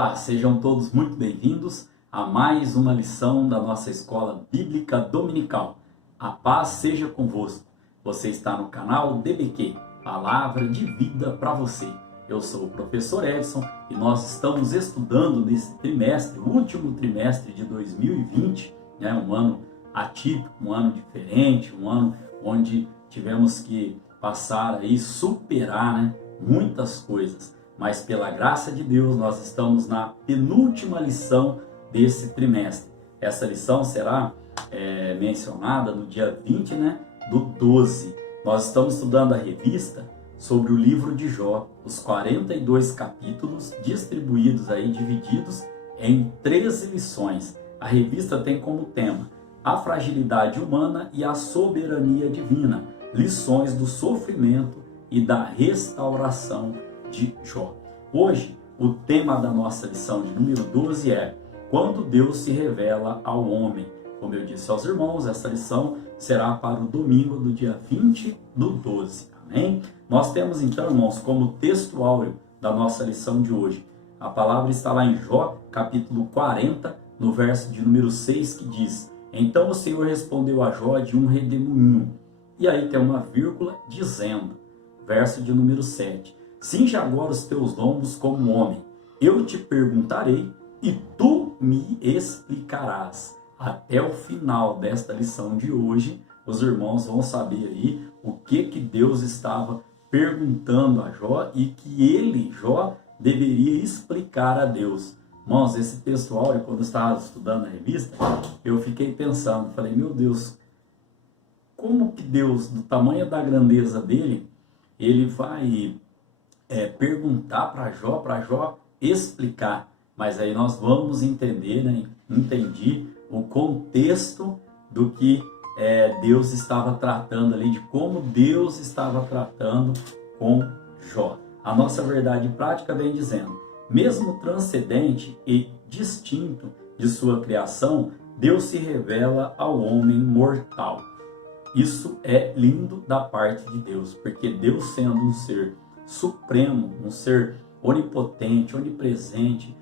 Olá, sejam todos muito bem-vindos a mais uma lição da nossa Escola Bíblica Dominical. A paz seja convosco. Você está no canal DBQ, Palavra de Vida para você. Eu sou o professor Edson e nós estamos estudando nesse trimestre, o último trimestre de 2020, um ano atípico, um ano diferente, um ano onde tivemos que passar aí, superar muitas coisas. Mas pela graça de Deus, nós estamos na penúltima lição desse trimestre. Essa lição será mencionada no dia 20, do 12. Nós estamos estudando a revista sobre o livro de Jó, os 42 capítulos distribuídos aí, divididos em 13 lições. A revista tem como tema a fragilidade humana e a soberania divina, lições do sofrimento e da restauração de Jó. Hoje, o tema da nossa lição de número 12 é Quando Deus se revela ao homem. Como eu disse aos irmãos, essa lição será para o domingo do dia 20 do 12. Amém? Nós temos então, irmãos, como texto áureo da nossa lição de hoje. A palavra está lá em Jó, capítulo 40, no verso de número 6, que diz: Então o Senhor respondeu a Jó de um redemoinho. E aí tem uma vírgula dizendo, verso de número 7. Cinge agora os teus lombos como homem. Eu te perguntarei e tu me explicarás. Até o final desta lição de hoje, os irmãos vão saber aí o que Deus estava perguntando a Jó e que ele, Jó, deveria explicar a Deus. Irmãos, esse texto áureo, quando eu estava estudando a revista, eu fiquei pensando, falei, meu Deus, como que Deus, do tamanho da grandeza dele, ele vai perguntar para Jó explicar. Mas aí nós vamos entender, entendi o contexto do que Deus estava tratando ali, de como Deus estava tratando com Jó. A nossa verdade prática vem dizendo, mesmo transcendente e distinto de sua criação, Deus se revela ao homem mortal. Isso é lindo da parte de Deus, porque Deus, sendo um ser supremo, um ser onipotente, onipresente,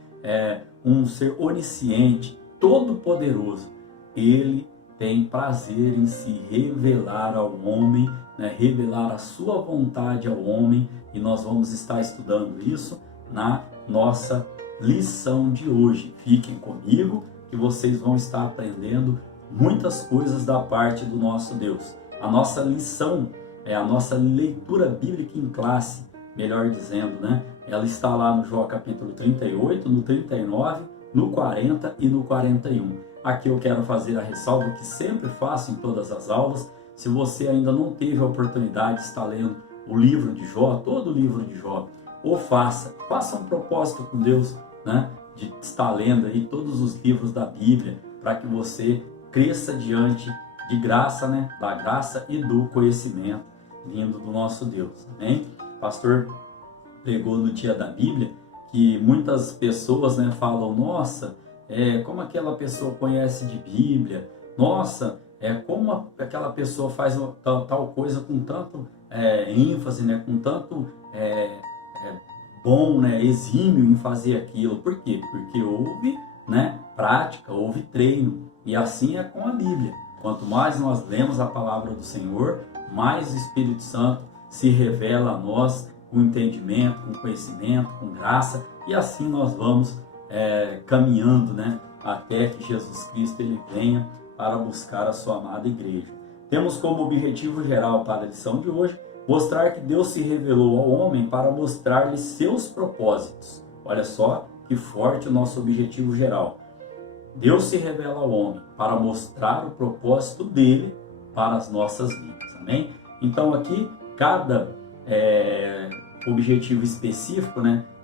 um ser onisciente, todo-poderoso, ele tem prazer em se revelar ao homem, revelar a sua vontade ao homem, e nós vamos estar estudando isso na nossa lição de hoje. Fiquem comigo que vocês vão estar aprendendo muitas coisas da parte do nosso Deus. A nossa lição, a nossa leitura bíblica em classe, melhor dizendo, ela está lá no Jó capítulo 38, no 39, no 40 e no 41. Aqui eu quero fazer a ressalva que sempre faço em todas as aulas. Se você ainda não teve a oportunidade de estar lendo o livro de Jó, todo o livro de Jó, ou faça um propósito com Deus, de estar lendo aí todos os livros da Bíblia, para que você cresça diante de graça, da graça e do conhecimento vindo do nosso Deus. Amém? O pastor pregou no dia da Bíblia que muitas pessoas falam, nossa, como aquela pessoa conhece de Bíblia, nossa, como aquela pessoa faz tal coisa com tanto ênfase, com tanto bom, exímio em fazer aquilo. Por quê? Porque houve prática, houve treino. E assim é com a Bíblia. Quanto mais nós lemos a palavra do Senhor, mais o Espírito Santo se revela a nós com entendimento, com conhecimento, com graça. E assim nós vamos caminhando até que Jesus Cristo ele venha para buscar a sua amada igreja. Temos como objetivo geral para a lição de hoje mostrar que Deus se revelou ao homem para mostrar-lhe seus propósitos. Olha só que forte o nosso objetivo geral. Deus se revela ao homem para mostrar o propósito dele para as nossas vidas. Amém? Então aqui, cada objetivo específico,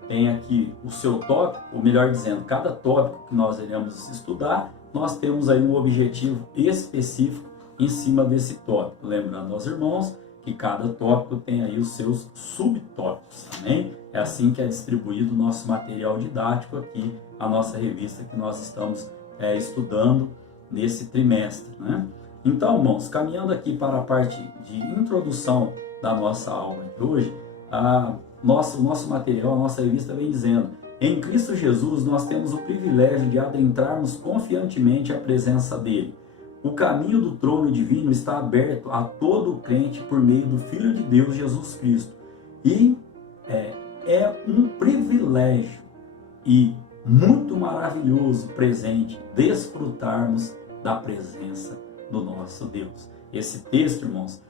tem aqui o seu tópico, ou melhor dizendo, cada tópico que nós iremos estudar, nós temos aí um objetivo específico em cima desse tópico. Lembrando aos irmãos que cada tópico tem aí os seus subtópicos. Amém? É assim que é distribuído o nosso material didático aqui, a nossa revista que nós estamos estudando nesse trimestre. Então, irmãos, caminhando aqui para a parte de introdução da nossa aula de hoje, o nosso material, a nossa revista vem dizendo Em Cristo Jesus, nós temos o privilégio de adentrarmos confiantemente à presença dele. O caminho do trono divino está aberto a todo crente por meio do Filho de Deus, Jesus Cristo. E é um privilégio e muito maravilhoso presente desfrutarmos da presença do nosso Deus. Esse texto, irmãos,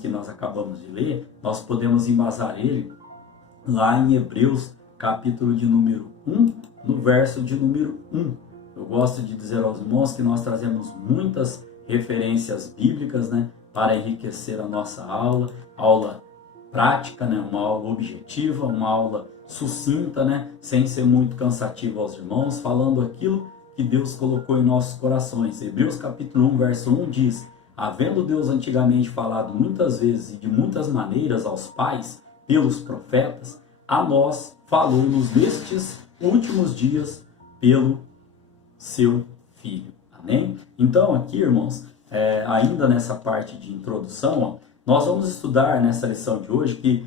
que nós acabamos de ler, nós podemos embasar ele lá em Hebreus, capítulo de número 1, no verso de número 1. Eu gosto de dizer aos irmãos que nós trazemos muitas referências bíblicas, né, para enriquecer a nossa aula prática, né, uma aula objetiva, uma aula sucinta, né, sem ser muito cansativa aos irmãos, falando aquilo que Deus colocou em nossos corações. Hebreus capítulo 1, verso 1 diz: havendo Deus antigamente falado muitas vezes e de muitas maneiras aos pais, pelos profetas, a nós falou-nos nestes últimos dias pelo seu Filho. Amém? Então aqui, irmãos, ainda nessa parte de introdução, nós vamos estudar nessa lição de hoje que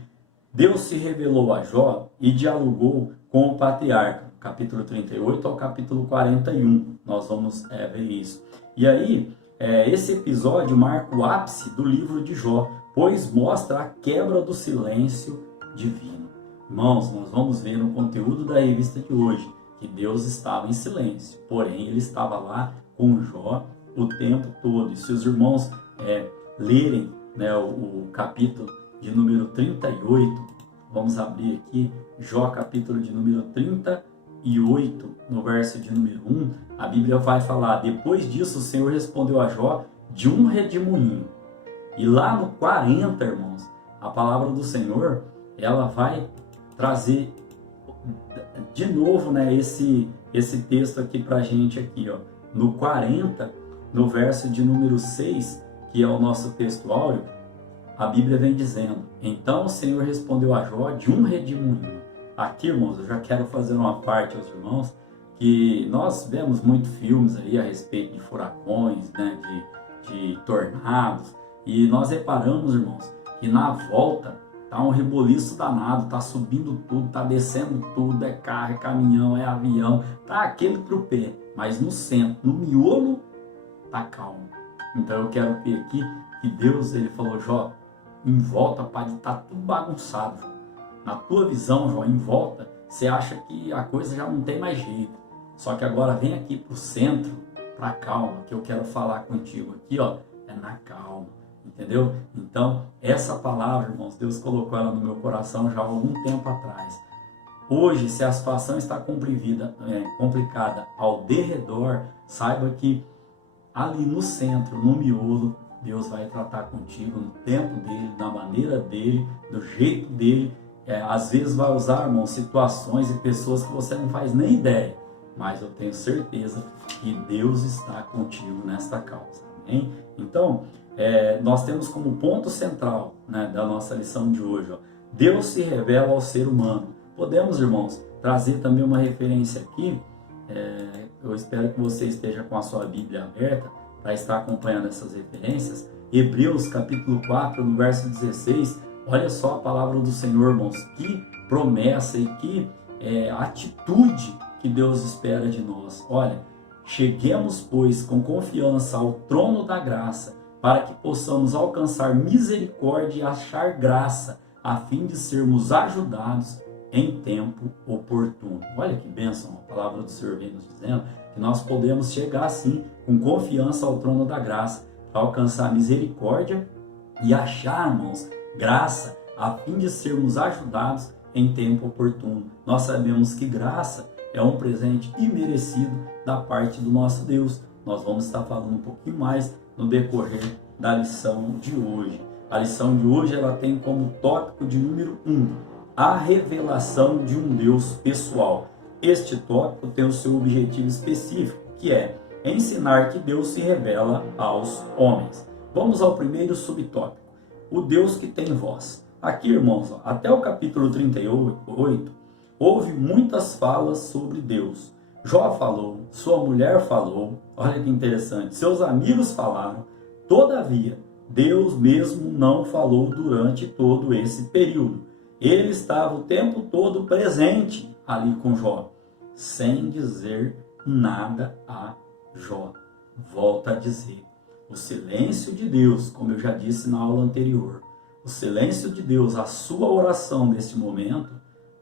Deus se revelou a Jó e dialogou com o patriarca, capítulo 38 ao capítulo 41. Nós vamos ver isso. E aí, esse episódio marca o ápice do livro de Jó, pois mostra a quebra do silêncio divino. Irmãos, nós vamos ver no conteúdo da revista de hoje que Deus estava em silêncio, porém ele estava lá com Jó o tempo todo. E se os irmãos lerem, né, o capítulo de número 38, vamos abrir aqui Jó capítulo de número 38, no verso de número 1, a Bíblia vai falar: depois disso o Senhor respondeu a Jó de um redemoinho. E lá no 40, irmãos, a palavra do Senhor, ela vai trazer de novo, né, esse texto aqui pra gente aqui, ó. No 40, no verso de número 6, que é o nosso texto áureo, a Bíblia vem dizendo: então o Senhor respondeu a Jó de um redemoinho. Aqui, irmãos, eu já quero fazer uma parte aos irmãos, que nós vemos muitos filmes aí a respeito de furacões, né, de tornados, e nós reparamos, irmãos, que na volta tá um reboliço danado, tá subindo tudo, tá descendo tudo, é carro, é caminhão, é avião, tá aquele pro pé, mas no centro, no miolo, tá calmo. Então eu quero ver aqui que Deus, ele falou: Jó, em volta pode estar tudo bagunçado, Jó. Na tua visão, Jó, em volta, você acha que a coisa já não tem mais jeito. Só que agora vem aqui pro centro, pra calma, que eu quero falar contigo aqui, ó, é na calma. Entendeu? Então, essa palavra, irmãos, Deus colocou ela no meu coração já há algum tempo atrás. Hoje, se a situação está complicada ao derredor, saiba que ali no centro, no miolo, Deus vai tratar contigo no tempo dele, na maneira dele, do jeito dele. Às vezes vai usar, irmãos, situações e pessoas que você não faz nem ideia. Mas eu tenho certeza que Deus está contigo nesta causa. Amém? Então, nós temos como ponto central, né, da nossa lição de hoje, ó, Deus se revela ao ser humano. Podemos, irmãos, trazer também uma referência aqui. Eu espero que você esteja com a sua Bíblia aberta para estar acompanhando essas referências. Hebreus capítulo 4, no verso 16. Olha só a palavra do Senhor, irmãos. Que promessa e que atitude que Deus espera de nós. Olha: cheguemos, pois, com confiança ao trono da graça, para que possamos alcançar misericórdia e achar graça, a fim de sermos ajudados em tempo oportuno. Olha que bênção, a palavra do Senhor vem nos dizendo que nós podemos chegar assim, com confiança ao trono da graça, para alcançar misericórdia e achar, irmãos, graça, a fim de sermos ajudados em tempo oportuno. Nós sabemos que graça é um presente imerecido da parte do nosso Deus. Nós vamos estar falando um pouquinho mais no decorrer da lição de hoje. A lição de hoje ela tem como tópico de número 1, a revelação de um Deus pessoal. Este tópico tem o seu objetivo específico, que é ensinar que Deus se revela aos homens. Vamos ao primeiro subtópico, o Deus que tem voz. Aqui, irmãos, até o capítulo 38, houve muitas falas sobre Deus. Jó falou, sua mulher falou, olha que interessante, seus amigos falaram. Todavia, Deus mesmo não falou durante todo esse período. Ele estava o tempo todo presente, ali com Jó? Sem dizer nada a Jó. Volta a dizer, o silêncio de Deus, como eu já disse na aula anterior, o silêncio de Deus, a sua oração neste momento,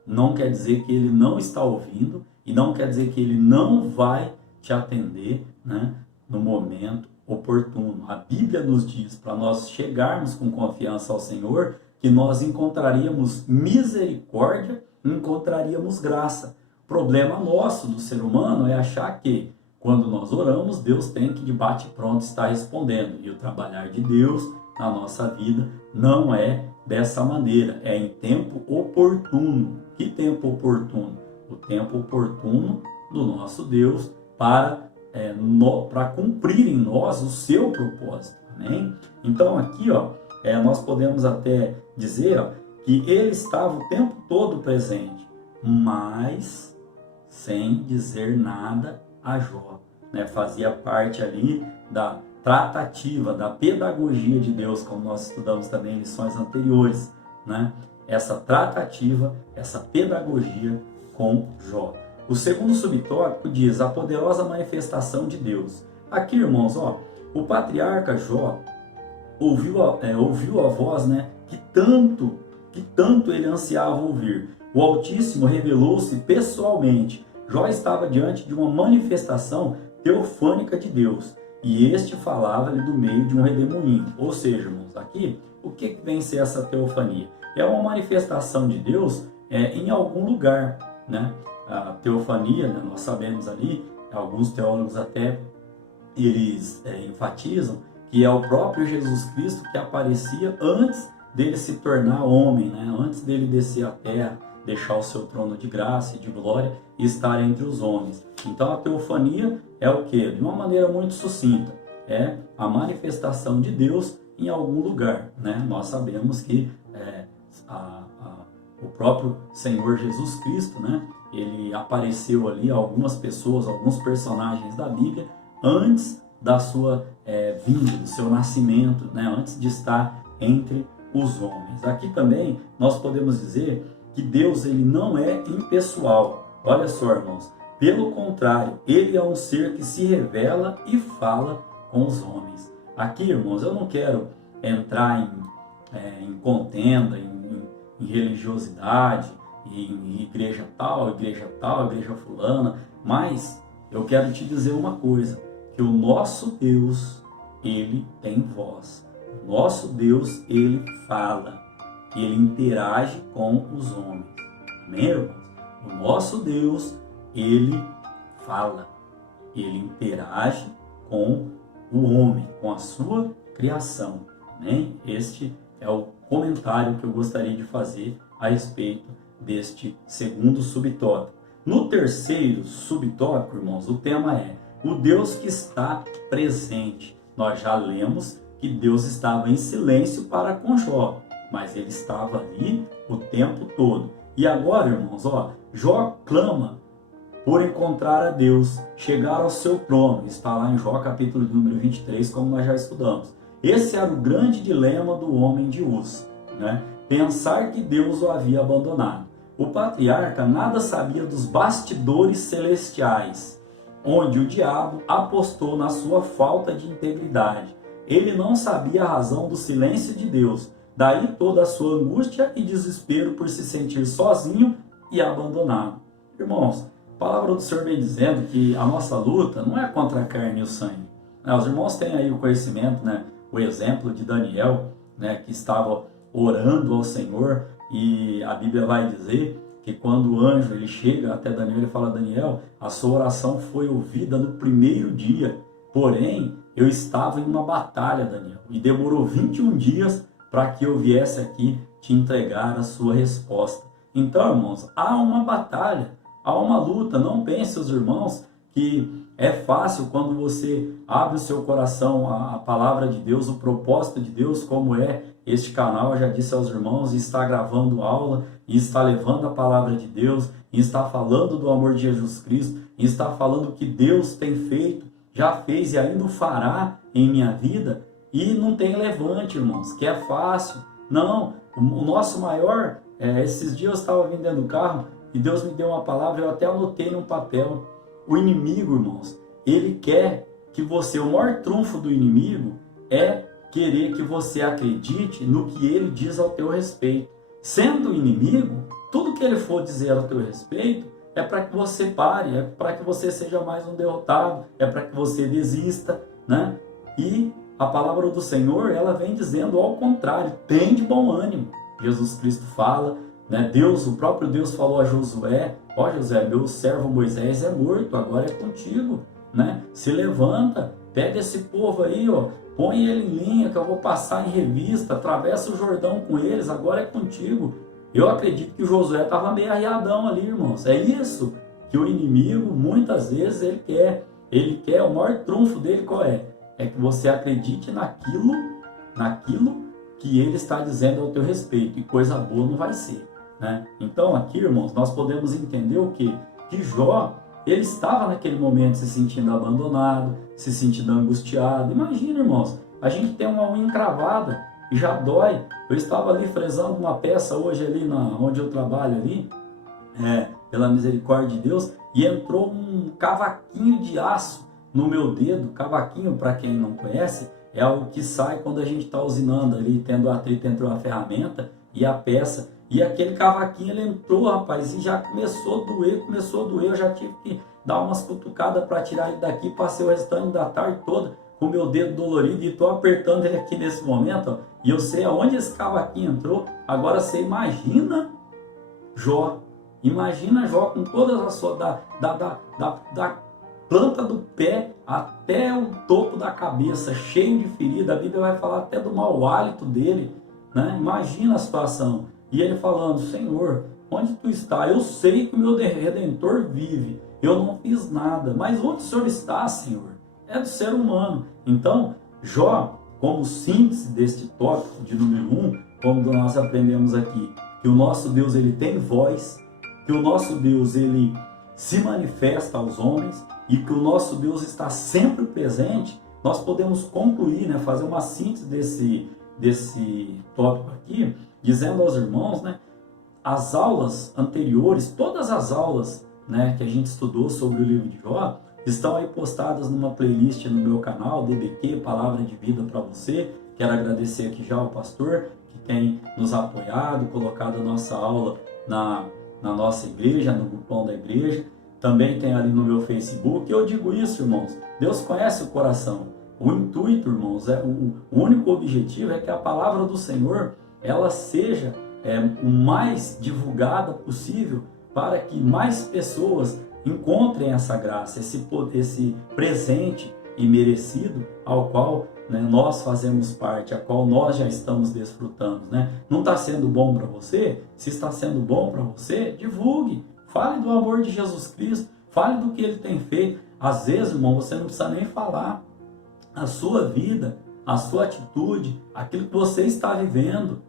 não quer dizer que ele não está ouvindo e não quer dizer que ele não vai te atender, né, no momento oportuno. A Bíblia nos diz, para nós chegarmos com confiança ao Senhor, que nós encontraríamos misericórdia, encontraríamos graça. O problema nosso do ser humano é achar que quando nós oramos, Deus tem que de bate-pronto estar respondendo. E o trabalhar de Deus na nossa vida não é dessa maneira, é em tempo oportuno. Que tempo oportuno? O tempo oportuno do nosso Deus para cumprir em nós o seu propósito. Amém? Então aqui, nós podemos até dizer que ele estava o tempo todo presente, mas sem dizer nada a Jó. Né? Fazia parte ali da tratativa, da pedagogia de Deus, como nós estudamos também em lições anteriores. Né? Essa tratativa, essa pedagogia com Jó. O segundo subtópico diz a poderosa manifestação de Deus. Aqui, irmãos, o patriarca Jó ouviu a voz, né, que tanto ele ansiava ouvir. O Altíssimo revelou-se pessoalmente. Jó estava diante de uma manifestação teofânica de Deus. E este falava-lhe do meio de um redemoinho. Ou seja, irmãos, aqui, o que vem ser essa teofania? É uma manifestação de Deus em algum lugar, né? A teofania, né, nós sabemos ali, alguns teólogos até eles enfatizam que é o próprio Jesus Cristo que aparecia antes dele se tornar homem, né? Antes dele descer à terra, deixar o seu trono de graça e de glória e estar entre os homens. Então a teofania é o quê? De uma maneira muito sucinta, é a manifestação de Deus em algum lugar, né? Nós sabemos que o próprio Senhor Jesus Cristo, né? Ele apareceu ali a algumas pessoas, alguns personagens da Bíblia antes da sua vinda, do seu nascimento, né? Antes de estar entre os homens. Aqui também nós podemos dizer que Deus ele não é impessoal. Olha só, irmãos. Pelo contrário, ele é um ser que se revela e fala com os homens. Aqui, irmãos, eu não quero entrar em contenda, em religiosidade, em igreja tal, igreja fulana, mas eu quero te dizer uma coisa, que o nosso Deus, ele tem voz. O nosso Deus, ele fala, ele interage com os homens. Amém, irmãos? O nosso Deus, ele fala, ele interage com o homem, com a sua criação. Amém? Este é o comentário que eu gostaria de fazer a respeito deste segundo subtópico. No terceiro subtópico, irmãos, o tema é o Deus que está presente. Nós já lemos que Deus estava em silêncio para com Jó, mas ele estava ali o tempo todo. E agora, irmãos, Jó clama por encontrar a Deus, chegar ao seu trono. Está lá em Jó, capítulo de número 23, como nós já estudamos. Esse era o grande dilema do homem de Uz, né? Pensar que Deus o havia abandonado. O patriarca nada sabia dos bastidores celestiais, onde o diabo apostou na sua falta de integridade. Ele não sabia a razão do silêncio de Deus, daí toda a sua angústia e desespero por se sentir sozinho e abandonado. Irmãos, a palavra do Senhor vem dizendo que a nossa luta não é contra a carne e o sangue. Os irmãos têm aí o conhecimento, né? O exemplo de Daniel, né? Que estava orando ao Senhor, e a Bíblia vai dizer que quando o anjo ele chega até Daniel, ele fala: Daniel, a sua oração foi ouvida no primeiro dia, porém eu estava em uma batalha, Daniel, e demorou 21 dias para que eu viesse aqui te entregar a sua resposta. Então, irmãos, há uma batalha, há uma luta. Não pense, os irmãos, que é fácil quando você abre o seu coração à palavra de Deus, o propósito de Deus, como é este canal. Eu já disse aos irmãos, está gravando aula, e está levando a palavra de Deus, e está falando do amor de Jesus Cristo, e está falando o que Deus tem feito, já fez e ainda o fará em minha vida. E não tem levante, irmãos, que é fácil. Não, o nosso maior, esses dias eu estava vindo dentro do carro, e Deus me deu uma palavra, eu até anotei num papel. O inimigo, irmãos, ele quer que você, o maior trunfo do inimigo é querer que você acredite no que ele diz ao teu respeito. Sendo inimigo, tudo que ele for dizer ao teu respeito é para que você pare, é para que você seja mais um derrotado, é para que você desista, né? E a palavra do Senhor, ela vem dizendo ao contrário, tem de bom ânimo. Jesus Cristo fala, né? Deus, o próprio Deus falou a Josué, ó Josué, meu servo Moisés é morto, agora é contigo, né? Se levanta, pega esse povo aí, ó, põe ele em linha, que eu vou passar em revista, atravessa o Jordão com eles, agora é contigo. Eu acredito que o Josué estava meio arriadão ali, irmãos. É isso que o inimigo, muitas vezes, ele quer, o maior trunfo dele qual é? É que você acredite naquilo que ele está dizendo ao teu respeito, e coisa boa não vai ser, né? Então aqui, irmãos, nós podemos entender o quê? Que Jó, ele estava naquele momento se sentindo abandonado, se sentindo angustiado. Imagina, irmãos, a gente tem uma unha encravada e já dói. Eu estava ali fresando uma peça hoje ali onde eu trabalho ali, pela misericórdia de Deus, e entrou um cavaquinho de aço no meu dedo. Cavaquinho, para quem não conhece, é o que sai quando a gente está usinando ali, tendo atrito entre uma ferramenta e a peça. E aquele cavaquinho, ele entrou, rapaz, e já começou a doer, eu já tive que dar umas cutucadas para tirar ele daqui, passei o restante da tarde toda com o meu dedo dolorido e estou apertando ele aqui nesse momento, ó, e eu sei aonde esse cavaquinho entrou. Agora você imagina Jó com todas as suas, da planta do pé até o topo da cabeça, cheio de ferida. A Bíblia vai falar até do mau hálito dele, né? Imagina a situação. E ele falando, Senhor, onde tu está? Eu sei que o meu Redentor vive, eu não fiz nada, mas onde o Senhor está, Senhor? É do ser humano. Então, Jó, como síntese deste tópico de número 1, como nós aprendemos aqui, que o nosso Deus, ele tem voz, que o nosso Deus, ele se manifesta aos homens, e que o nosso Deus está sempre presente. Nós podemos concluir, né, fazer uma síntese desse tópico aqui, dizendo aos irmãos, né, as aulas anteriores, todas as aulas, né, que a gente estudou sobre o livro de Jó, estão aí postadas numa playlist no meu canal, DBQ, Palavra de Vida para você. Quero agradecer aqui já ao pastor que tem nos apoiado, colocado a nossa aula na nossa igreja, no grupão da igreja. Também tem ali no meu Facebook. Eu digo isso, irmãos, Deus conhece o coração. O intuito, irmãos, o único objetivo é que a palavra do Senhor, ela seja o mais divulgada possível, para que mais pessoas encontrem essa graça, esse presente imerecido ao qual, né, nós fazemos parte, a qual nós já estamos desfrutando, né? Não está sendo bom para você? Se está sendo bom para você, divulgue, fale do amor de Jesus Cristo, fale do que Ele tem feito. Às vezes, irmão, você não precisa nem falar. A sua vida, a sua atitude, aquilo que você está vivendo,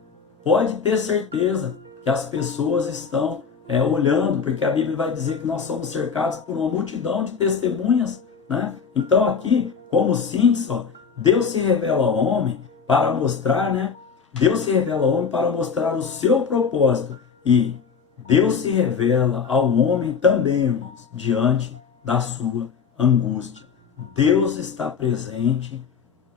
pode ter certeza que as pessoas estão olhando, porque a Bíblia vai dizer que nós somos cercados por uma multidão de testemunhas, né? Então aqui, como síntese, Deus se revela ao homem para mostrar, né? Deus se revela ao homem para mostrar o seu propósito, e Deus se revela ao homem também, irmãos, diante da sua angústia. Deus está presente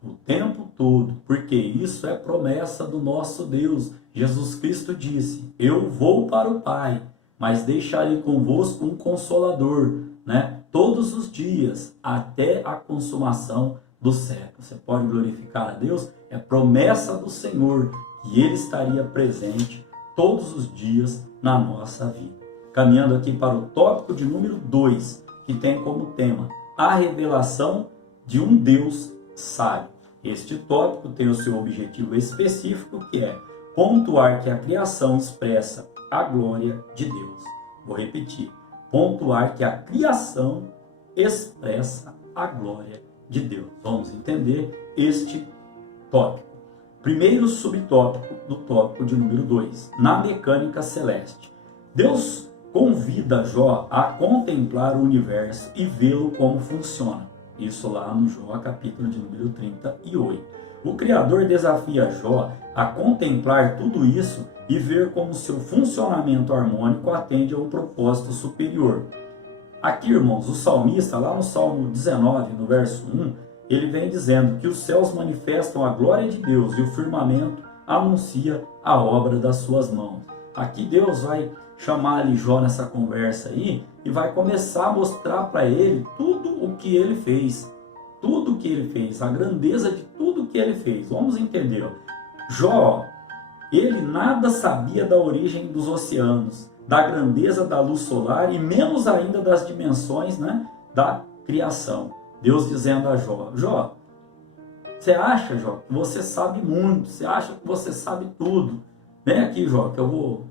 o tempo todo, porque isso é promessa do nosso Deus. Jesus Cristo disse, eu vou para o Pai, mas deixarei convosco um Consolador, né? Todos os dias, até a consumação do século. Você pode glorificar a Deus? É promessa do Senhor que Ele estaria presente todos os dias na nossa vida. Caminhando aqui para o tópico de número 2, que tem como tema a revelação de um Deus sábio. Este tópico tem o seu objetivo específico, que é pontuar que a criação expressa a glória de Deus. Vou repetir. Pontuar que a criação expressa a glória de Deus. Vamos entender este tópico. Primeiro subtópico do tópico de número 2. Na mecânica celeste. Deus convida Jó a contemplar o universo e vê-lo como funciona. Isso lá no Jó, capítulo de número 38. O Criador desafia Jó a contemplar tudo isso e ver como seu funcionamento harmônico atende a um propósito superior. Aqui, irmãos, o salmista, lá no Salmo 19, no verso 1, ele vem dizendo que os céus manifestam a glória de Deus e o firmamento anuncia a obra das suas mãos. Aqui Deus vai chamar ali Jó nessa conversa aí e vai começar a mostrar para ele tudo o que ele fez. Tudo o que ele fez, a grandeza de tudo o que ele fez. Vamos entender. Jó, ele nada sabia da origem dos oceanos, da grandeza da luz solar e menos ainda das dimensões, né, da criação. Deus dizendo a Jó, Jó, você acha, Jó, que você sabe muito, você acha que você sabe tudo. Vem aqui, Jó, que eu vou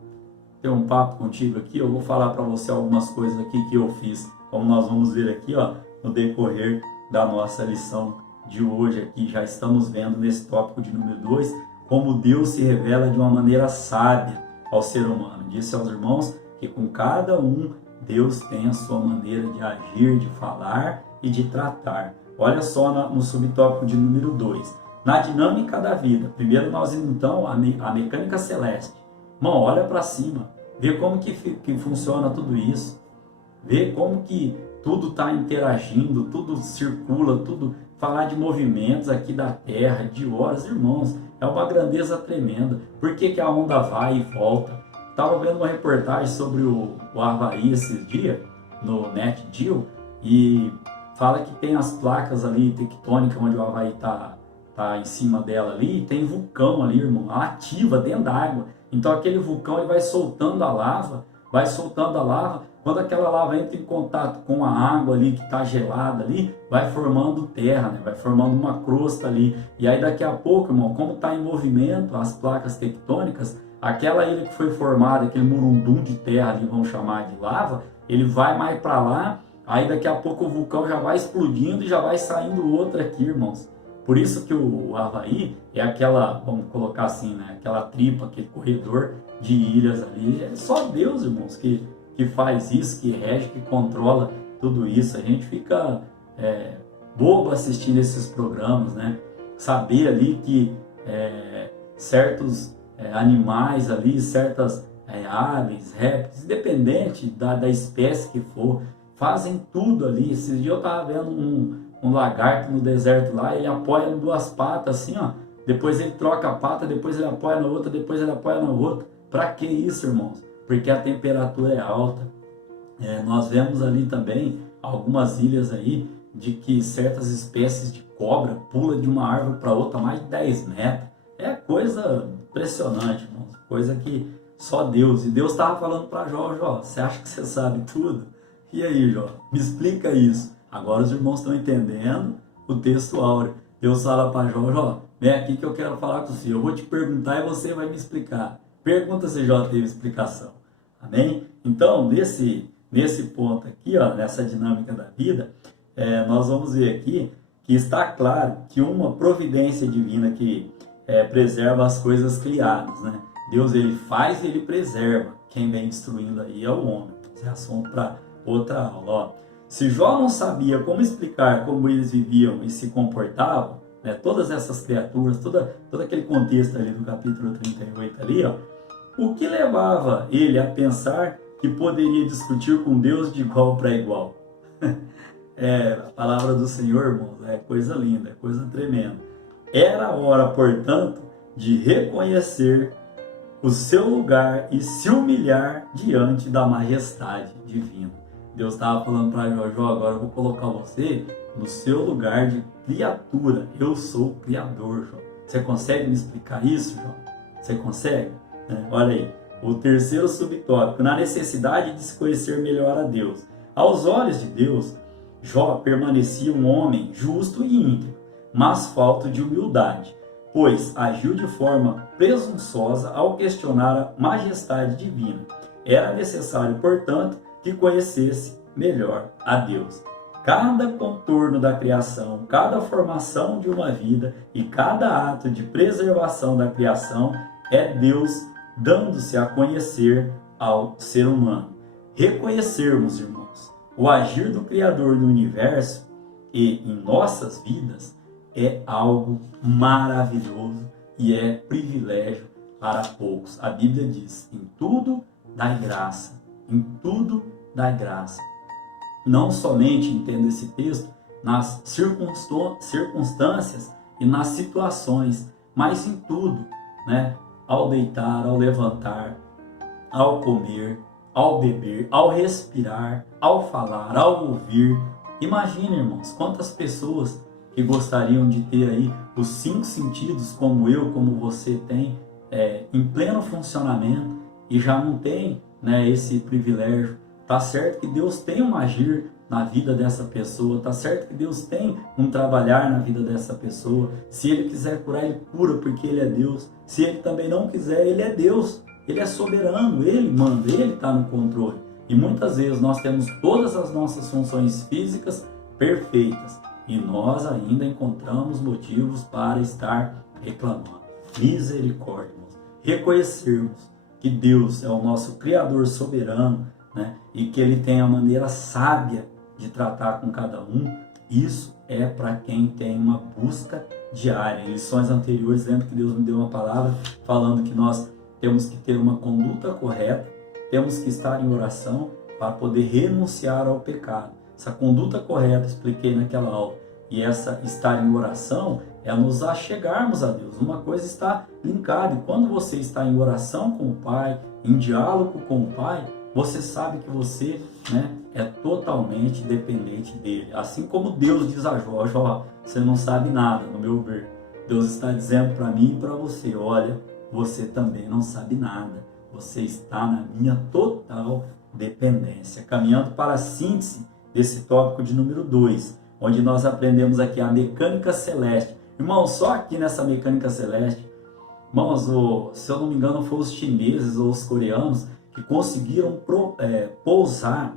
ter um papo contigo aqui, eu vou falar para você algumas coisas aqui que eu fiz, como nós vamos ver aqui, ó, no decorrer da nossa lição de hoje aqui. Já estamos vendo nesse tópico de número 2, como Deus se revela de uma maneira sábia ao ser humano. Disse aos irmãos que com cada um, Deus tem a sua maneira de agir, de falar e de tratar. Olha só no subtópico de número 2. Na dinâmica da vida. Primeiro nós então, a mecânica celeste. Irmão, olha para cima. Vê como que funciona tudo isso. Vê como que tudo está interagindo, tudo circula, tudo. Falar de movimentos aqui da Terra, de horas, irmãos, é uma grandeza tremenda. Por que a onda vai e volta? Estava vendo uma reportagem sobre o Havaí esses dias, no NetGeo, e fala que tem as placas ali tectônicas onde o Havaí tá em cima dela ali, e tem vulcão ali, irmão, ativa dentro da água. Então aquele vulcão ele vai soltando a lava, quando aquela lava entra em contato com a água ali que está gelada ali, vai formando terra, né? Vai formando uma crosta ali. E aí daqui a pouco, irmão, como está em movimento as placas tectônicas, aquela ilha que foi formada, aquele murundum de terra ali, vamos chamar de lava, ele vai mais para lá, aí daqui a pouco o vulcão já vai explodindo e já vai saindo outra aqui, irmãos. Por isso que o Havaí é aquela, vamos colocar assim, né? Aquela tripa, aquele corredor de ilhas ali. É só Deus, irmãos, que faz isso, que rege, que controla tudo isso. A gente fica bobo assistindo esses programas, né? Saber ali que certos animais ali, certas aves, répteis, independente da espécie que for, fazem tudo ali. Esses dias eu estava vendo um lagarto no deserto lá, ele apoia em duas patas assim, ó. Depois ele troca a pata, depois ele apoia na outra, depois ele apoia na outra. Para que isso, irmãos? Porque a temperatura é alta. Nós vemos ali também algumas ilhas aí de que certas espécies de cobra pulam de uma árvore para outra mais de 10 metros. É coisa impressionante, irmãos. Coisa que só Deus. E Deus estava falando para Jó, você acha que você sabe tudo? E aí, Jó, me explica isso. Agora os irmãos estão entendendo o texto áureo. Deus fala para Jó, vem aqui que eu quero falar com você. Eu vou te perguntar e você vai me explicar. Pergunta se Jó teve explicação. Amém? Então, nesse ponto aqui, ó, nessa dinâmica da vida, nós vamos ver aqui que está claro que uma providência divina que preserva as coisas criadas, né? Deus, ele faz e ele preserva. Quem vem destruindo aí é o homem. Esse é assunto para outra aula, ó. Se Jó não sabia como explicar como eles viviam e se comportavam, né, todas essas criaturas, todo aquele contexto ali do capítulo 38 ali, ó, o que levava ele a pensar que poderia discutir com Deus de igual para igual? A palavra do Senhor, irmãos, é coisa linda, é coisa tremenda. Era a hora, portanto, de reconhecer o seu lugar e se humilhar diante da majestade divina. Deus estava falando para Jó, agora eu vou colocar você no seu lugar de criatura. Eu sou o Criador, Jó. Você consegue me explicar isso, Jó? Você consegue? Olha aí, o terceiro subtópico, na necessidade de se conhecer melhor a Deus. Aos olhos de Deus, Jó permanecia um homem justo e íntegro, mas falto de humildade, pois agiu de forma presunçosa ao questionar a majestade divina. Era necessário, portanto, que conhecesse melhor a Deus. Cada contorno da criação, cada formação de uma vida e cada ato de preservação da criação é Deus dando-se a conhecer ao ser humano. Reconhecermos, irmãos, o agir do Criador do universo e em nossas vidas é algo maravilhoso e é privilégio para poucos. A Bíblia diz: em tudo dai graça, em tudo dai graça. Não somente, entenda esse texto, nas circunstâncias e nas situações, mas em tudo, né? Ao deitar, ao levantar, ao comer, ao beber, ao respirar, ao falar, ao ouvir. Imagine, irmãos, quantas pessoas que gostariam de ter aí os 5 sentidos, como eu, como você tem, em pleno funcionamento e já não tem, né, esse privilégio. Tá certo que Deus tem um agir na vida dessa pessoa, tá certo que Deus tem um trabalhar na vida dessa pessoa. Se Ele quiser curar, Ele cura, porque Ele é Deus. Se Ele também não quiser, Ele é Deus. Ele é soberano, Ele manda, Ele está no controle. E muitas vezes nós temos todas as nossas funções físicas perfeitas e nós ainda encontramos motivos para estar reclamando. Misericórdia, irmãos. Reconhecermos que Deus é o nosso Criador soberano, né? E que Ele tem a maneira sábia de tratar com cada um. Isso é para quem tem uma busca diária. Em lições anteriores, lembro que Deus me deu uma palavra falando que nós temos que ter uma conduta correta, temos que estar em oração para poder renunciar ao pecado. Essa conduta correta, expliquei naquela aula, e essa estar em oração é nos achegarmos a Deus. Uma coisa está linkada, e quando você está em oração com o Pai, em diálogo com o Pai, você sabe que você, né, é totalmente dependente dele. Assim como Deus diz a Jó: Jó, você não sabe nada, no meu ver. Deus está dizendo para mim e para você: olha, você também não sabe nada. Você está na minha total dependência. Caminhando para a síntese desse tópico de número 2, onde nós aprendemos aqui a mecânica celeste. Irmãos, só aqui nessa mecânica celeste, irmãos, se eu não me engano, foram os chineses ou os coreanos que conseguiram pousar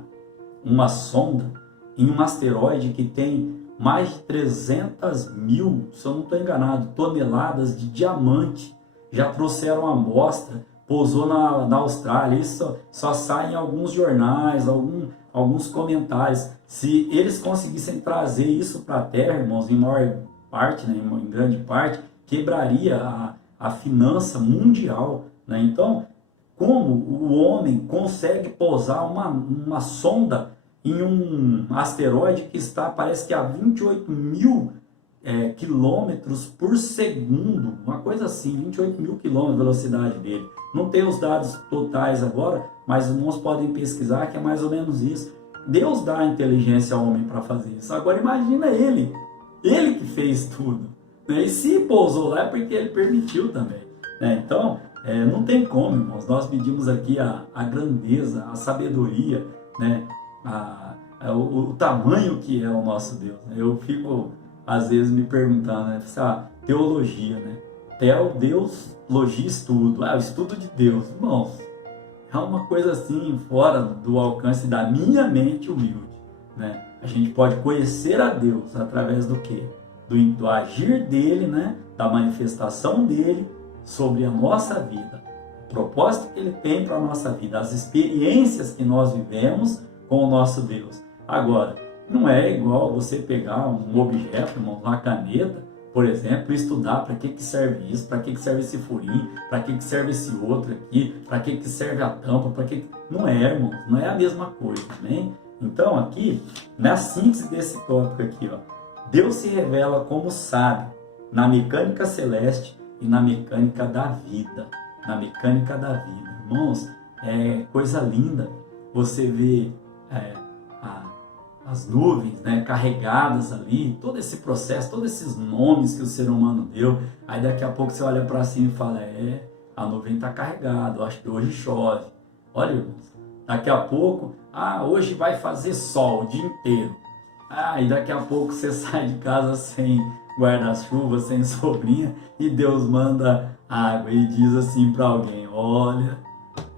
uma sonda em um asteroide que tem mais de 300 mil, se eu não estou enganado, toneladas de diamante. Já trouxeram a amostra, pousou na Austrália. Isso só sai em alguns jornais, alguns comentários. Se eles conseguissem trazer isso para a Terra, irmãos, em maior parte, né, em grande parte, quebraria a finança mundial, né? Então, como o homem consegue pousar uma sonda em um asteroide que está, parece que a 28 mil quilômetros por segundo, uma coisa assim, 28 mil quilômetros a velocidade dele. Não tem os dados totais agora, mas os irmãos podem pesquisar que é mais ou menos isso. Deus dá a inteligência ao homem para fazer isso. Agora imagina ele que fez tudo, né? E se pousou lá é porque ele permitiu também, né? Então, não tem como, irmãos. Nós medimos aqui a grandeza, a sabedoria, né? O tamanho que é o nosso Deus, né? Eu fico, às vezes, me perguntando, né? Teologia, né? Deus, logia, estudo. O estudo de Deus. Irmãos, é uma coisa assim, fora do alcance da minha mente humilde, né? A gente pode conhecer a Deus através do quê? Do agir dele, né? Da manifestação dele sobre a nossa vida, o propósito que Ele tem para a nossa vida, as experiências que nós vivemos com o nosso Deus. Agora, não é igual você pegar um objeto, uma caneta, por exemplo, e estudar para que serve isso, para que serve esse furinho, para que serve esse outro aqui, para que serve a tampa, Não é, irmão, não é a mesma coisa, né? Então, aqui, na síntese desse tópico aqui, ó, Deus se revela como sábio na mecânica celeste e na mecânica da vida. Na mecânica da vida. Irmãos, é coisa linda você ver as nuvens, né, carregadas ali, todo esse processo, todos esses nomes que o ser humano deu. Aí daqui a pouco você olha para cima e fala: a nuvem está carregada, eu acho que hoje chove. Olha, irmãos, daqui a pouco, hoje vai fazer sol o dia inteiro. E daqui a pouco você sai de casa sem guarda-chuva, sem sombrinha, e Deus manda água e diz assim para alguém: olha,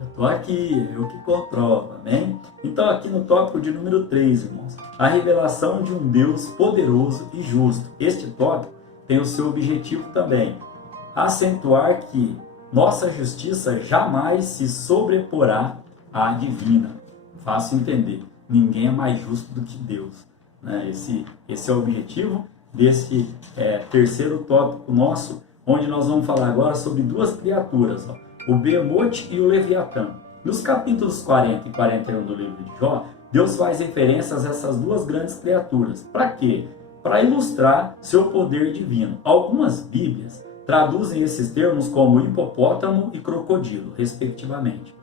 eu estou aqui, eu que controvo, amém? Então aqui no tópico de número 3, irmãos, a revelação de um Deus poderoso e justo. Este tópico tem o seu objetivo também, acentuar que nossa justiça jamais se sobreporá à divina. Fácil entender, ninguém é mais justo do que Deus, né? Esse é o objetivo desse terceiro tópico nosso, onde nós vamos falar agora sobre duas criaturas, ó, o Behemoth e o Leviatã. Nos capítulos 40 e 41 do livro de Jó, Deus faz referências a essas duas grandes criaturas. Para quê? Para ilustrar seu poder divino. Algumas Bíblias traduzem esses termos como hipopótamo e crocodilo, respectivamente.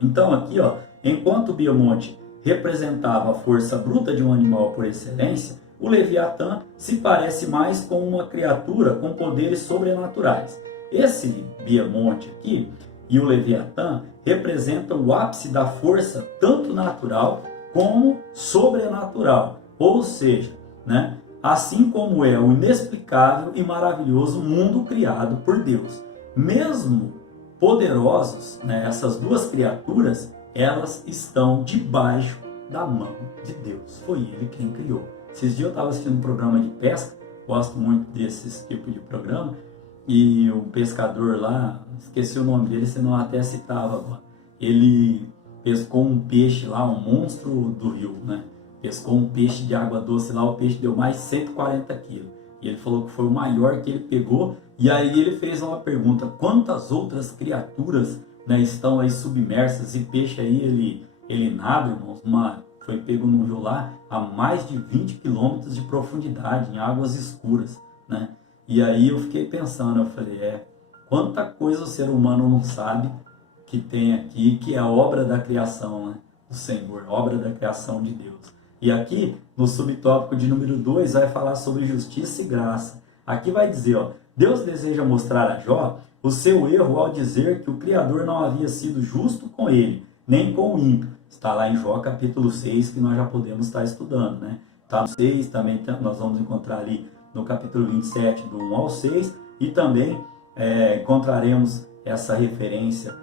Então aqui, ó, enquanto o Behemoth representava a força bruta de um animal por excelência, o Leviatã se parece mais com uma criatura com poderes sobrenaturais. Esse Behemoth aqui e o Leviatã representam o ápice da força tanto natural como sobrenatural, ou seja, né, assim como é o inexplicável e maravilhoso mundo criado por Deus. Mesmo poderosos, né, essas duas criaturas, elas estão debaixo da mão de Deus. Foi Ele quem criou. Esses dias eu estava assistindo um programa de pesca, gosto muito desses tipos de programa, e o pescador lá, esqueci o nome dele, senão até citava agora, ele pescou um peixe lá, um monstro do rio, né? Pescou um peixe de água doce lá, o peixe deu mais de 140 quilos. E ele falou que foi o maior que ele pegou. E aí ele fez uma pergunta: quantas outras criaturas, né, estão aí submersas? E peixe aí, ele nada, irmãos, foi pego num rio lá a mais de 20 quilômetros de profundidade, em águas escuras, né? E aí eu fiquei pensando, eu falei, quanta coisa o ser humano não sabe que tem aqui, que é a obra da criação, né, do Senhor, obra da criação de Deus. E aqui, no subtópico de número 2, vai falar sobre justiça e graça. Aqui vai dizer, ó, Deus deseja mostrar a Jó o seu erro ao dizer que o Criador não havia sido justo com ele, nem com o ímpio. Está lá em Jó capítulo 6, que nós já podemos estar estudando, né? Está no 6, também nós vamos encontrar ali no capítulo 27, do 1 ao 6, e também encontraremos essa referência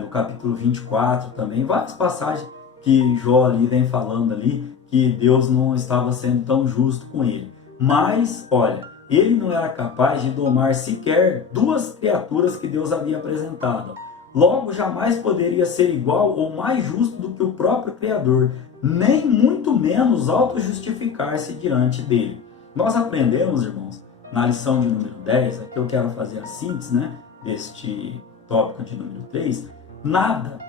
no capítulo 24 também, várias passagens que Jó ali vem falando ali, que Deus não estava sendo tão justo com ele. Mas, olha, ele não era capaz de domar sequer duas criaturas que Deus havia apresentado. Logo, jamais poderia ser igual ou mais justo do que o próprio Criador, nem muito menos auto-justificar-se diante dele. Nós aprendemos, irmãos, na lição de número 10, aqui eu quero fazer a síntese, né, deste tópico de número 3, nada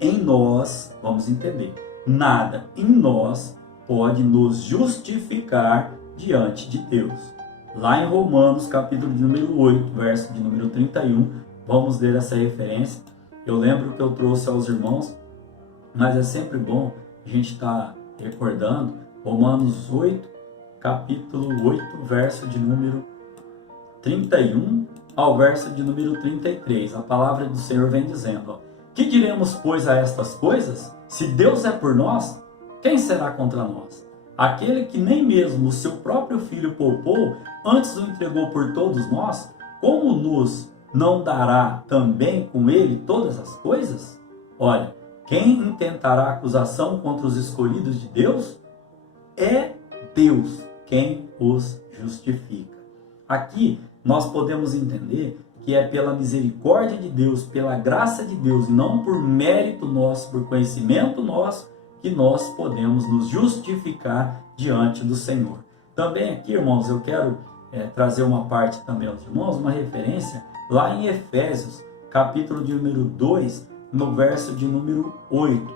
em nós, vamos entender, nada em nós pode nos justificar diante de Deus. Lá em Romanos, capítulo de número 8, verso de número 31, vamos ler essa referência. Eu lembro que eu trouxe aos irmãos, mas é sempre bom a gente estar recordando. Romanos 8, capítulo 8, verso de número 31 ao verso de número 33. A palavra do Senhor vem dizendo, ó, que diremos, pois, a estas coisas? Se Deus é por nós, quem será contra nós? Aquele que nem mesmo o seu próprio Filho poupou, antes o entregou por todos nós, como nos não dará também com ele todas as coisas? Olha, quem intentará acusação contra os escolhidos de Deus? É Deus quem os justifica. Aqui nós podemos entender que é pela misericórdia de Deus, pela graça de Deus, e não por mérito nosso, por conhecimento nosso, que nós podemos nos justificar diante do Senhor. Também aqui, irmãos, eu quero trazer uma parte também aos irmãos, uma referência lá em Efésios, capítulo de número 2, no verso de número 8.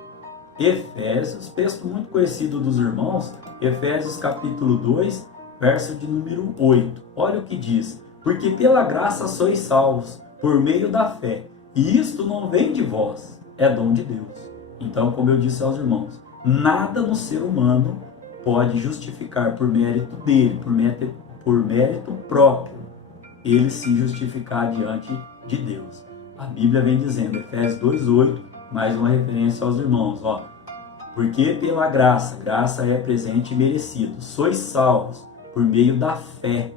Efésios, texto muito conhecido dos irmãos, Efésios capítulo 2, verso de número 8. Olha o que diz: porque pela graça sois salvos, por meio da fé, e isto não vem de vós, é dom de Deus. Então, como eu disse aos irmãos, nada no ser humano pode justificar por mérito dele, por mérito próprio, ele se justificar diante de Deus. A Bíblia vem dizendo, Efésios 2:8, mais uma referência aos irmãos, ó, porque pela graça é presente e merecido, sois salvos por meio da fé,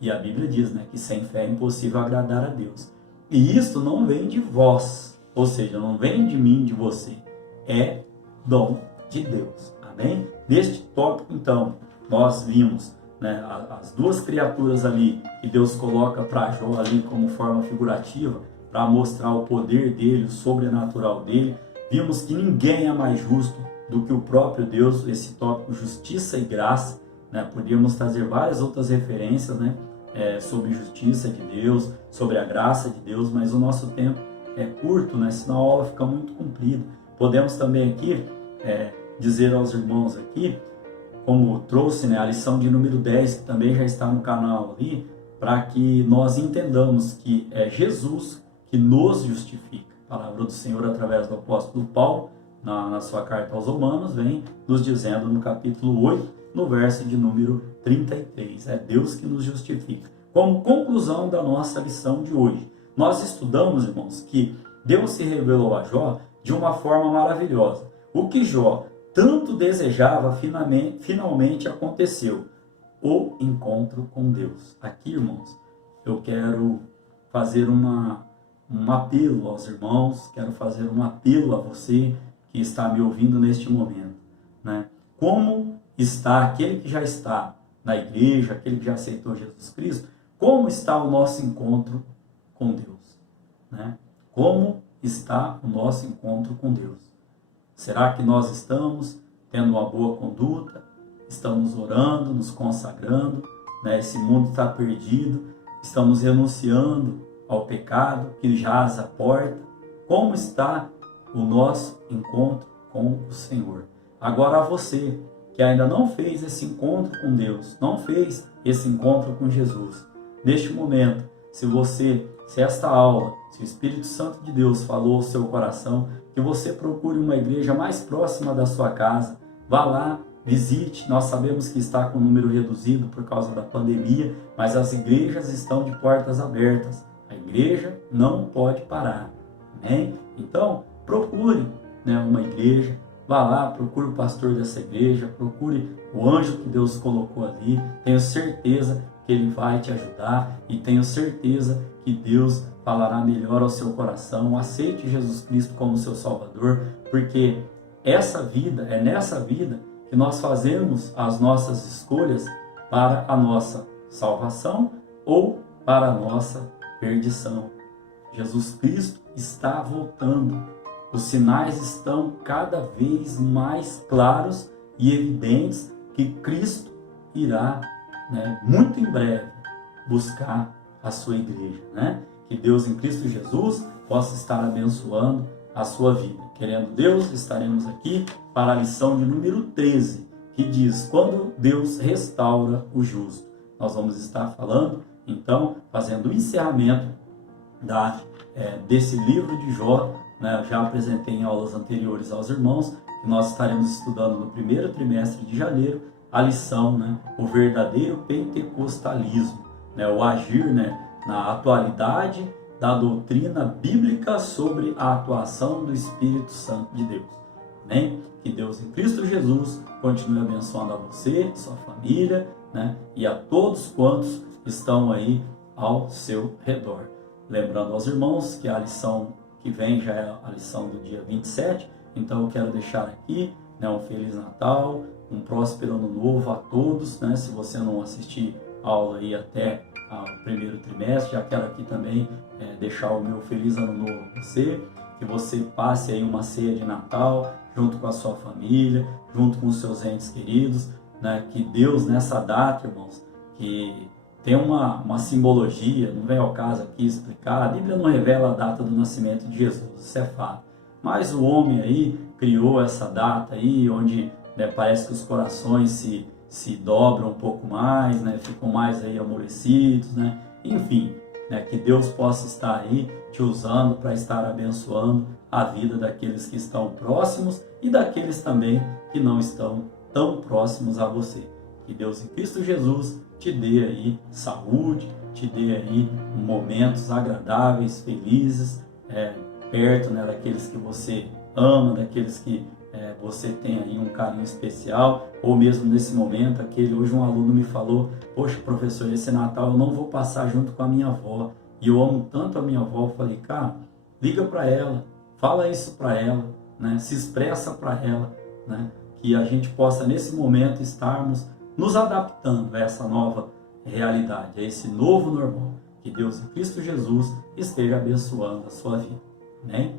E a Bíblia diz, né, que sem fé é impossível agradar a Deus. E isto não vem de vós, ou seja, não vem de mim, de você, é dom de Deus. Amém? Neste tópico, então, nós vimos, né, as duas criaturas ali que Deus coloca para Jó ali como forma figurativa, para mostrar o poder dele, o sobrenatural dele. Vimos que ninguém é mais justo do que o próprio Deus, esse tópico justiça e graça, né? Podíamos trazer várias outras referências, né? Sobre justiça de Deus, sobre a graça de Deus, mas o nosso tempo é curto, né? Senão a aula fica muito comprida. Podemos também aqui dizer aos irmãos aqui, como trouxe, né, a lição de número 10, que também já está no canal ali, para que nós entendamos que é Jesus que nos justifica. A palavra do Senhor, através do apóstolo Paulo, na sua carta aos Romanos, vem nos dizendo no capítulo 8, no verso de número 33. É Deus que nos justifica. Como conclusão da nossa lição de hoje, nós estudamos, irmãos, que Deus se revelou a Jó de uma forma maravilhosa. O que Jó tanto desejava, finalmente aconteceu. O encontro com Deus. Aqui, irmãos, eu quero fazer um apelo aos irmãos, quero fazer um apelo a você que está me ouvindo neste momento, né? Como está aquele que já está na igreja, aquele que já aceitou Jesus Cristo, como está o nosso encontro com Deus, né? Como está o nosso encontro com Deus? Será que nós estamos tendo uma boa conduta? Estamos orando, nos consagrando, né? Esse mundo está perdido, estamos renunciando ao pecado que jaz à porta. Como está o nosso encontro com o Senhor? Agora, você que ainda não fez esse encontro com Deus, não fez esse encontro com Jesus, neste momento, se esta aula, se o Espírito Santo de Deus falou ao seu coração, que você procure uma igreja mais próxima da sua casa, vá lá, visite. Nós sabemos que está com um número reduzido por causa da pandemia, mas as igrejas estão de portas abertas. A igreja não pode parar, né? Então, procure, né, uma igreja, vá lá, procure o pastor dessa igreja, procure o anjo que Deus colocou ali. Tenho certeza que ele vai te ajudar e tenho certeza que Deus falará melhor ao seu coração. Aceite Jesus Cristo como seu Salvador, porque essa vida, é nessa vida que nós fazemos as nossas escolhas para a nossa salvação ou para a nossa perdição. Jesus Cristo está voltando. Os sinais estão cada vez mais claros e evidentes que Cristo irá, né, muito em breve, buscar a sua igreja, né? Que Deus em Cristo Jesus possa estar abençoando a sua vida. Querendo Deus, estaremos aqui para a lição de número 13, que diz: quando Deus restaura o justo. Nós vamos estar falando, então, fazendo o encerramento desse livro de Jó, né? Eu já apresentei em aulas anteriores aos irmãos, que nós estaremos estudando no primeiro trimestre de janeiro, a lição, né? O verdadeiro pentecostalismo, né? O agir, né, na atualidade da doutrina bíblica sobre a atuação do Espírito Santo de Deus. Amém? Que Deus em Cristo Jesus continue abençoando a você, sua família, né? E a todos quantos estão aí ao seu redor. Lembrando aos irmãos que a lição que vem já é a lição do dia 27, então eu quero deixar aqui, né, um Feliz Natal, um próspero Ano Novo a todos, né? Se você não assistir a aula aí até o primeiro trimestre, já quero aqui também deixar o meu Feliz Ano Novo a você, que você passe aí uma ceia de Natal junto com a sua família, junto com os seus entes queridos, né? Que Deus nessa data, irmãos, que tem uma simbologia, não vem ao caso aqui explicar, a Bíblia não revela a data do nascimento de Jesus, isso é fato, mas o homem aí criou essa data aí, onde, né, parece que os corações se dobram um pouco mais, né, ficam mais aí amolecidos, né, enfim, né, que Deus possa estar aí te usando para estar abençoando a vida daqueles que estão próximos e daqueles também que não estão tão próximos a você. Que Deus em Cristo Jesus te dê aí saúde, te dê aí momentos agradáveis, felizes, perto, né, daqueles que você ama, daqueles que você tem aí um carinho especial, ou mesmo nesse momento, hoje um aluno me falou: poxa, professor, esse Natal eu não vou passar junto com a minha avó, e eu amo tanto a minha avó. Eu falei: cara, liga para ela, fala isso para ela, né? Se expressa para ela, né? Que a gente possa nesse momento estarmos nos adaptando a essa nova realidade, a esse novo normal. Que Deus em Cristo Jesus esteja abençoando a sua vida. Amém?